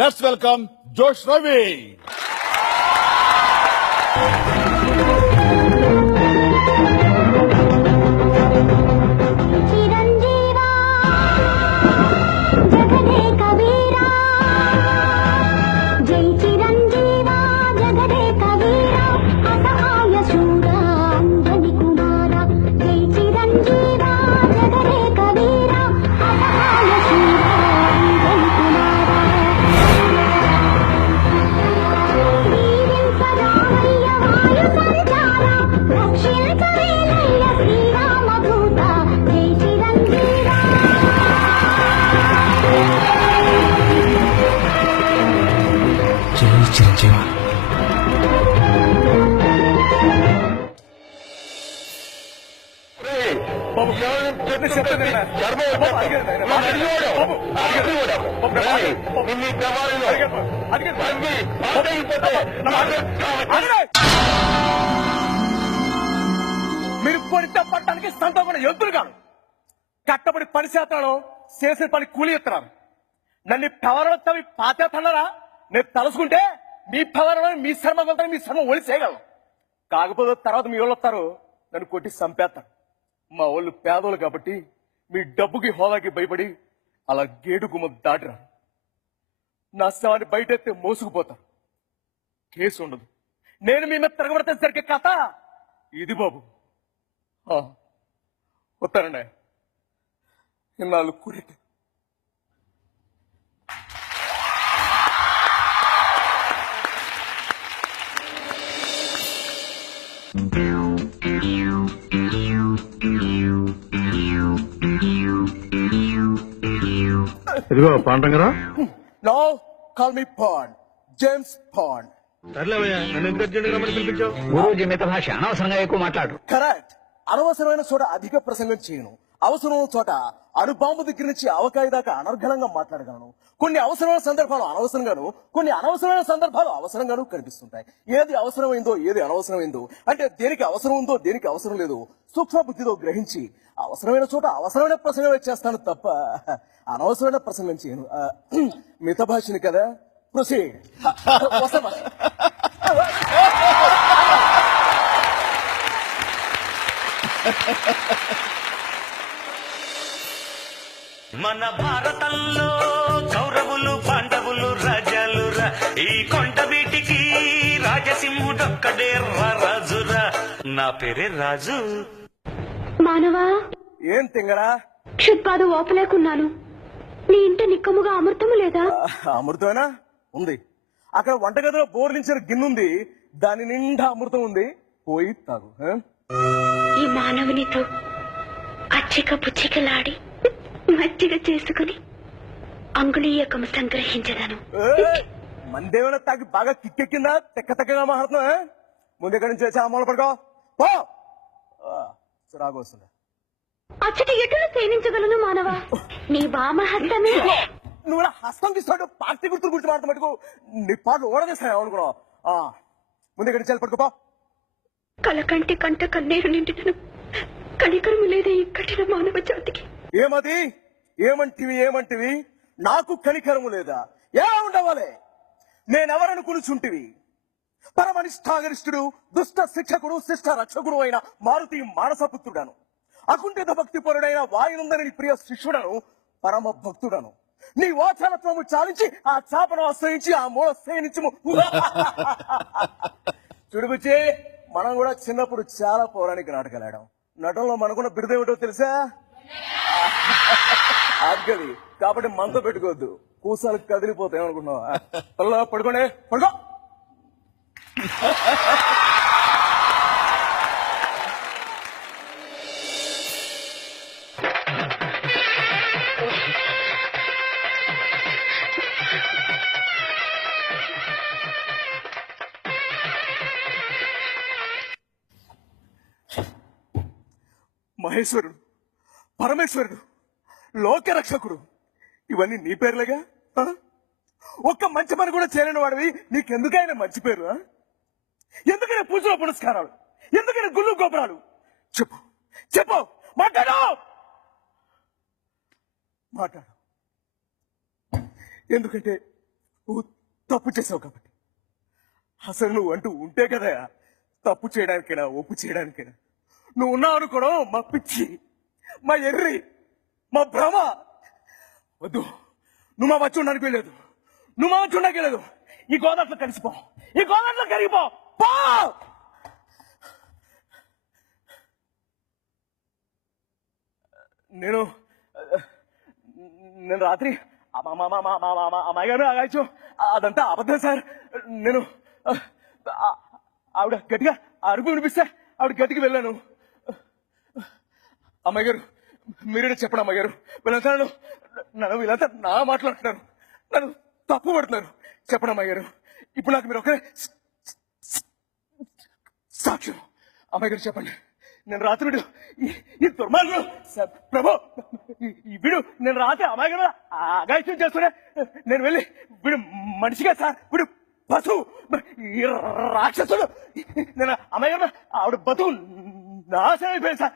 Let's welcome జోష్ రవి. చిరంజీవా మీరు కొడితే పట్టడానికి సంతోషం ఎదురు కాదు. కట్టబడి పని చేస్తాను, చేసే పని కూలి ఎత్తున్నారు. నన్ను పవర్ తవి పాతేస్తున్నారా? నేను తలుసుకుంటే మీ పవర్ మీ శ్రమ వెళ్తాను, మీ శ్రమ ఒలి చేయగలను. కాకపోతే తర్వాత మీ వాళ్ళు వస్తారు, నన్ను కొట్టి చంపేస్తారు. మా వాళ్ళు పేదోళ్ళు కాబట్టి మీ డబ్బుకి హోదాకి భయపడి అలా గేటు గుమ్మ దాటిరా. నా శవాన్ని బయటెత్తే మోసుకుపోతారు. కేసు ఉండదు. నేను మీ మీద తిరగబడితే జరిగే కథ ఇది బాబు. వస్తానండి ఇన్నాళ్ళు కూరెట్టు. ఇదిగో పాండ్రంగరా, no call me Pond, James Pond. సర్లేవయ్యా, నన్ను ఎందుకు అర్జెంట్ గా పిలిపించావు? గురూజీ మిత భాష అనవసరంగా ఎక్కువ మాట్లాడు. కరెక్ట్. అనవసరమైన చోట అధిక ప్రసంగం చేయను. అవసరమైన చోట అణుబాంబు దగ్గర నుంచి అవకాయ దాకా అనర్గళంగా మాట్లాడగలను. కొన్ని అవసరమైన సందర్భాలు అనవసరంగాను, కొన్ని అనవసరమైన సందర్భాలు అవసరంగాను కనిపిస్తుంటాయి. ఏది అవసరమైందో ఏది అనవసరమైందో, అంటే దేనికి అవసరం ఉందో దేనికి అవసరం లేదు సూక్ష్మ బుద్ధితో గ్రహించి అవసరమైన చోట అవసరమైన ప్రసంగం చేస్తాను తప్ప అనవసరమైన ప్రసంగం చేయను. మిత భాషని కదా. ప్రొసీడ్. మన భారతంలో కౌరవులు పాండవులు రాజాలురా, ఈ కొండ వీటికి రాజసింహుడొక్కడే రాజురా. నా పేరే రాజు. మానవా, ఏం తింగరా? క్షుత్పాదు ఓపలేకున్నాను. నీ ఇంట నిక్కముగా అమృతము లేదా? అమృతమేనా? ఉంది. అక్కడ వంటగదిలో బోర్లించిన గిన్నుంది, దాని నిండా అమృతం ఉంది. పోయి తాగు. ఈ మానవునితో అచ్చిక పుచ్చికలాడి మజ్జిగ చేసుకుని అంగుళీయకము సంగ్రహించదను. మందేమైనా తాగి బాగా కిక్కెక్కిందా? తెక్కగా మాట్లాడుతున్నా. ముందు ఎక్కడి నుంచి వచ్చి అమ్మలు పడుకో. చిరాకు వస్తుంది. అచ్చటి ఎటులు సేవించగలను మానవా? నీ వామహస్తమే. నువ్వు ఇలా హస్తం తీస్తాడు పార్టీ గుర్తులు గుర్తు మాట్లాడు మటుకు నీ పాటలు ఓడదీస్తాను అనుకున్నావు. ముందు ఎక్కడి నుంచి పడుకోపో. కలకంటి కంట కన్నీరు నిండినను కనికరము లేదే ఈ కఠిన మానవ జాతికి. ఏమది? ఏమంటివి? నాకు కనికరము లేదా? ఎలా ఉండవాలే? నేనెవరను కూర్చుంటివి? పరమనిష్టాగరిష్ఠుడు, దుష్ట శిక్షకుడు, శిష్ట రక్షకుడు అయిన మారుతి మానసపుత్రుడను. అకుంఠిత భక్తి పరుడైన వాయునందని ప్రియ శిష్యుడను, పరమ భక్తుడను. నీ వాచాలత్వము చాలించి ఆ చాపను ఆశ్రయించి ఆ మూల సేనించము. చుడుబుచ్చి, మనం కూడా చిన్నప్పుడు చాలా పౌరాణిక నాటకాలు ఆడాం. నటనలో మనకున్న బిరుదేమిటో తెలుసా? ఆగలి. కాబట్టి మనతో పెట్టుకోవద్దు, కూసాలు కదిలిపోతాయి అనుకున్నావా? పడుకోండి, పడుకో. మహేశ్వరుడు, పరమేశ్వరుడు, లోకరక్షకుడు, ఇవన్నీ నీ పేర్లేగా. ఒక్క మంచి పని కూడా చేయలేని వాడివి నీకెందుకైనా మంచి పేరు? ఎందుకైనా పూజలో పురస్కారాలు? ఎందుకైనా గుళ్ళు గోపురాలు? చెప్పు చెప్పు, మాట్లాడు. ఎందుకంటే నువ్వు తప్పు చేసావు కాబట్టి. అసలు నువ్వు అంటూ ఉంటే కదా తప్పు చేయడానికైనా ఒప్పు చేయడానికైనా. నువ్వు ఉన్నావు అనుకోవడం మా పిచ్చి, మా ఎర్రి, మా భ్రమ. వద్దు, నువ్వు మా వచ్చి ఉండడానికి వెళ్ళలేదు, నువ్వు మా వచ్చి ఉండడానికి వెళ్ళలేదు. ఈ గోదాట్లో కలిసిపో, ఈ గోదాట్లో కరిగిపో. పో. నేను రాత్రి అమ్మాయి గారు ఆగాయచ్చు, అదంతా అబద్ధం సార్. నేను ఆవిడ గట్టిగా అరుపు వినిపిస్తే ఆవిడ గట్టికి వెళ్ళాను. అమ్మాయి గారు మీరే చెప్పండి అమ్మాయి గారు, వీళ్ళంతా వీళ్ళంతా నా మాట్లాడుతున్నారు, నన్ను తప్పు పడుతున్నారు. చెప్పండి అమ్మాయి గారు, ఇప్పుడు నాకు మీరు ఒకరే సాక్ష్యం. అమ్మాయి గారు చెప్పండి, నేను రాత్రి వీడు ఈ దుర్మార్గుడు ప్రభు వీడు నేను రాత్రి అమ్మాయి గారు అగాయిత్యం చేస్తున్నా. నేను వెళ్ళి వీడు మనిషిగా సార్, వీడు పశువు, ఈ రాక్షసుడు. నేను అమ్మాయి గారు ఆవిడ బతువు నాశనం అయిపోయింది సార్.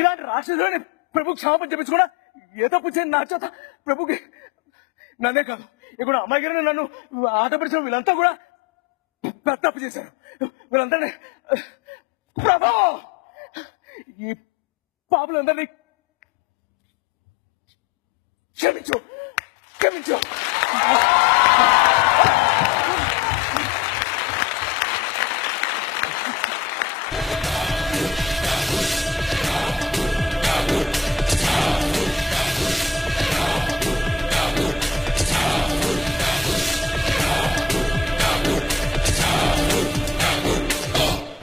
ఇలాంటి రాక్షసుని ప్రభు క్షమాపణ చెప్పించుకున్నా ఏ తప్పు చేయని నా చేత ప్రభుకి నన్నే కాదు ఇక్కడ అమ్మాయి గారిని నన్ను ఆటపరిచిన వీళ్ళంతా కూడా పెద్ద తప్పు చేశారు. వీళ్ళంతా ప్రభు ఈ పాపులందరినీ క్షమించు, క్షమించు.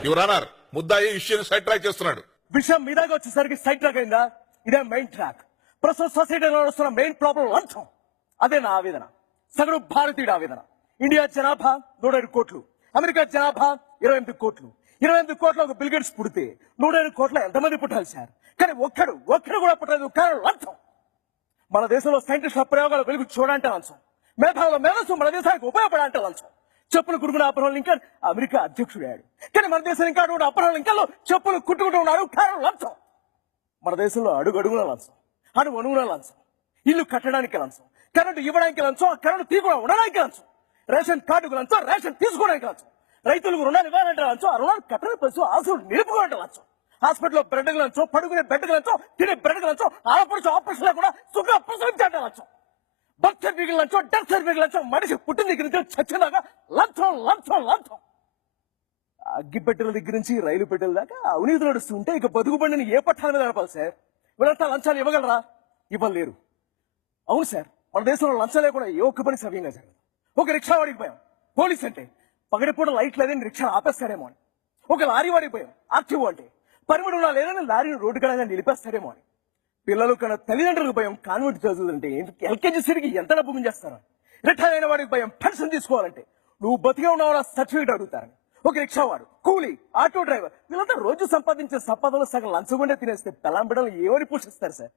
యువర్ ఆనర్, ముద్దాయి ఇష్యూని సైడ్ ట్రాక్ చేస్తున్నాడు. విషయం మీదాగా వచ్చేసరికి సైడ్ ట్రాక్ అయిందా? ఇదే మెయిన్ ట్రాక్. ప్రస్తుత సొసైటీలో వస్తున్న మెయిన్ ప్రాబ్లం లంచం. అదే నా ఆవేదన, సగటు భారతీయుడు ఆవేదన. ఇండియా జనాభా 105 కోట్లు, అమెరికా జనాభా 28 కోట్లు. 28 కోట్ల ఒక బిల్గేట్స్ పుడితే 105 కోట్ల ఎంతమంది పుట్టాలి సార్? కానీ ఒక్కడు కూడా పుట్టలేదు, కారణం లంచం. మన దేశంలో సైంటిస్టుల ప్రయోగాల వెలుగు చూడాలంటే లంచం, మేధావుల మేధస్సు మన దేశానికి ఉపయోగపడాలంటే లంచం. చెప్పులు కుట్టుకున్న అబ్రహం లింకన్ అమెరికా అధ్యక్షుడయ్యాడు, కానీ మన దేశం ఇంకా అబ్రహం లింకన్ లో చెప్పులు కుట్టుకుంటూ ఉన్నారు, కారణం లంచం. మన దేశంలో అడుగున లంచం, అణువున లంచం, ఇల్లు కట్టడానికి లంచం, కరెంటు ఇవ్వడానికి లంచం, కరెంటు తీసుకోవడం ఉండడానికి లంచం, రేషన్ కార్డుకు లంచం, రేషన్ తీసుకోవడానికి లంచం, రైతులకు రుణాలు ఇవ్వాలంటే లంచం, ఆ రుణాలు కట్టడం ప్లస్ ఆశలు నిలుపుకోవాలంటే లంచం, హాస్పిటల్లో బెడ్కి లంచం, పడుకునే బెడ్కి లంచం, తినే బెడ్కి లంచం, ఆడపడుచు ఆపరేషన్ కూడా సుఖంగా ప్రసవించాలంటే లంచం, బర్త్ సర్టిఫికెట్ లంచం, డెత్ సర్టిఫికెట్ లంచం, మనిషి పుట్టిన దగ్గర నుంచి చచ్చేదాకా లంచం లంచం లంచం. అగ్గిపెట్టెల దగ్గర నుంచి రైలు పెట్టెల దాకా అవినీతి నడుస్తుంటే ఇక బతుకు బండిని ఏ పట్టాల మీద నడపాలి సార్? వీళ్ళంతా లంచాలు ఇవ్వగలరా? ఇవ్వలేరు. అవును సార్, మన దేశంలో లంచం లేకుండా ఏ ఒక్క పని సవ్యంగా జరగదు. ఒక రిక్షా వాడికి పోయాం, పోలీస్ అంటే పగటిపూట లైట్ లేదని రిక్షా ఆపేస్తాడేమో అని. ఒక లారీ వాడికి పోయాం, ఆర్టీఓ అంటే పరిమిడి ఉన్నా లేదని లారీని రోడ్డు కడగా నిలిపేస్తాడేమో అని. పిల్లలు కన్నా తల్లిదండ్రులకు భయం, కాన్వెంట్ చదువుతుంటే ఎల్కేజీ సరికి ఎంత డబ్బు మించేస్తారు. రిటైర్ అయిన వాడికి భయం, పెన్షన్ తీసుకోవాలంటే నువ్వు బతికే ఉన్నావు సర్టిఫికేట్ అడుగుతారని. ఒక రిక్షా వాడు, కూలీ, ఆటో డ్రైవర్ వీళ్ళంతా రోజు సంపాదించే సంపాదనలు సగం లంచగొండే తినేస్తే పెళ్ళాం బిడ్డలు ఏమని పోషిస్తారు సార్?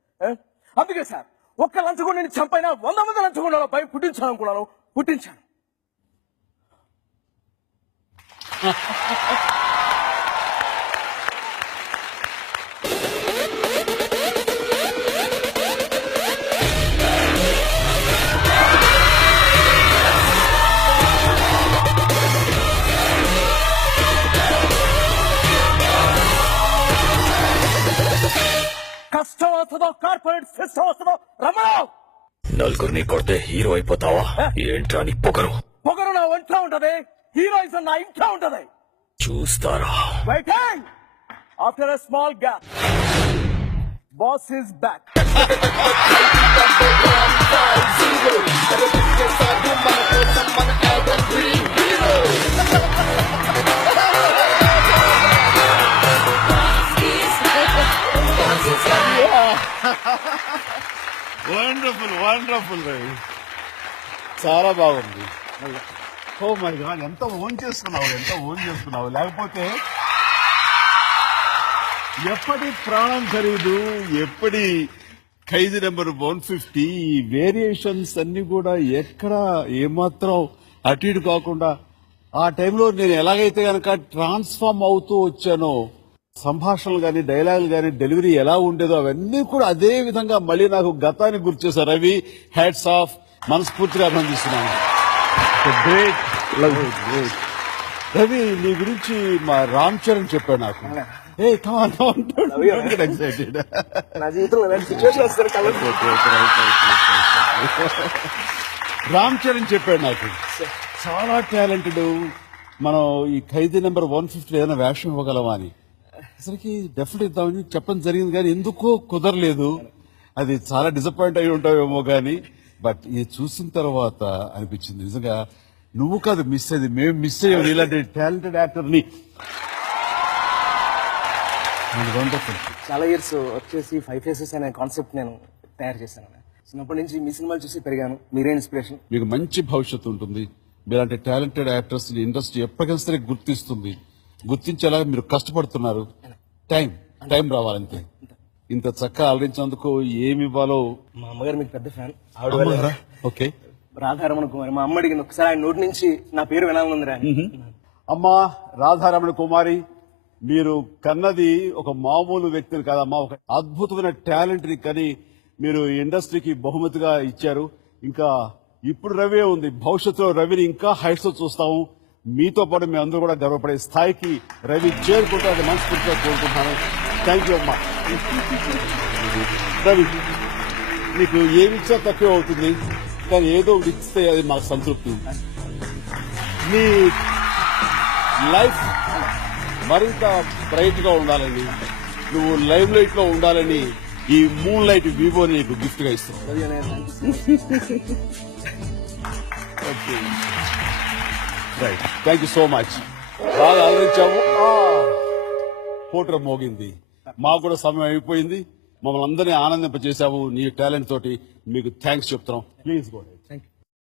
అందుకే సార్ ఒక్క లంచగొండని చంపైనా 100 మంది లంచగొండలో భయం పుట్టించాలనుకున్నాను, పుట్టించాను. కష్టం వస్తుందో కార్పొరేట్ సిస్టమ్ వస్తుందో రమణావు. నలుగురిని కొడితే హీరో అయిపోతావా? ఏంట్రా నీ పొగరు? పొగరు నా ఒంట్లో ఉంటది, హీరోయిజం నా ఇంట్లో ఉంటది. చూస్తారా? Waiting after a small gap, boss is back. Wonderful wonderful, చాలా బాగుంది. ఓ మై గాడ్, ఎంత ఓన్ చేసుకున్నావు. లేకపోతే ఎప్పటి ప్రాణం ఖరీదు, ఎప్పటి ఖైదీ నెంబర్ 150, ఈ వేరియేషన్స్ అన్ని కూడా ఎక్కడ ఏమాత్రం అటు ఇటు కాకుండా ఆ టైంలో నేను ఎలాగైతే కనుక ట్రాన్స్ఫార్మ్ అవుతూ వచ్చానో, సంభాషణలు గాని, డైలాగులు గాని, డెలివరీ ఎలా ఉండేదో అవన్నీ కూడా అదే విధంగా మళ్ళీ నాకు గతాన్ని గుర్తు చేశారు. Ravi, hats off. మనస్ఫూర్తిగా అభినందిస్తున్నాను. Great great. రవి, నీ గురించి మా రామ్ చరణ్ చెప్పాడు నాకు. ఏ ఎక్సైటెడ్. నా జీవితంలో ఇలాంటి సిచ్యువేషన్ వస్తారు కలర్. రామ్ చరణ్ చెప్పాడు నాకు, చాలా టాలెంటెడ్, మనం ఈ ఖైదీ నెంబర్ 150 ఏదైనా వేషం ఇవ్వగలమా అని. అసలుకి డెఫినెట్ ఇద్దామని చెప్పడం జరిగింది, కానీ ఎందుకో కుదరలేదు. అది చాలా డిసప్పాయింట్ అయి ఉంటావేమో కానీ, బట్ ఇది చూసిన తర్వాత అనిపించింది నిజంగా నువ్వు కాదు మిస్ అయ్యేది, మేము మిస్ అయ్యాం ఇలాంటి టాలెంటెడ్ యాక్టర్ని. వండర్ఫుల్. చాలా ఇయర్స్ వచ్చేసి 5 ఫేసెస్ అనే కాన్సెప్ట్ నేను తయారు చేశాను. చిన్నప్పటి నుంచి మీ సినిమాలు చూసి పెరిగాను. మీరే ఇన్స్పిరేషన్. మీకు మంచి భవిష్యత్తు ఉంటుంది. మీలాంటి టాలెంటెడ్ యాక్టర్స్ ఇండస్ట్రీ ఎప్పటికైనా సరే గుర్తిస్తుంది. గుర్తించేలాగా మీరు కష్టపడుతున్నారు. టైం రావాలంతే. ఇంత చక్కగా ఆలోచించినందుకు ఏమి ఇవ్వాలో. మా అమ్మగారు మీకు పెద్ద ఫ్యాన్. ఆవిడ ఓకే. రాధారమణ కుమారి. మా అమ్మ అడిగింది ఒకసారి ఆయన నోటి నుంచి నా పేరు వినాలనుందిరా. అమ్మా రాధారమణ కుమారి, మీరు కన్నది ఒక మామూలు వ్యక్తిని కాదమ్మా, ఒక అద్భుతమైన టాలెంట్ ని కని మీరు ఇండస్ట్రీకి బహుమతిగా ఇచ్చారు. ఇంకా ఇప్పుడు రవి ఉంది, భవిష్యత్తులో రవిని ఇంకా హైట్స్ లో చూస్తాము. మీతో పాటు మేము అందరూ కూడా గర్వపడే స్థాయికి రవి చేరుకుంటారని మనస్ఫూర్తిగా కోరుకుంటున్నాను. థ్యాంక్ యూ అమ్మా. రవి, నీకు ఏమి ఇచ్చినా తక్కువ అవుతుంది, కానీ ఏదో ఒకటి ఇస్తే అది మాకు సంతృప్తి. నీ లైఫ్ మరింత బ్రైట్ గా ఉండాలని, నువ్వు లైవ్ లైట్ లో ఉండాలని ఈ మూన్ లైట్ వివో నీకు గిఫ్ట్ గా ఇస్తాను. Right, thank you so much. బాగా ఆలోచించాము. ఫోటో మోగింది, మాకు కూడా సమయం అయిపోయింది. మమ్మల్ని అందరినీ ఆనందింపజేశావు నీ టాలెంట్ తోటి. మీకు థ్యాంక్స్ చెప్తున్నాం. Please go.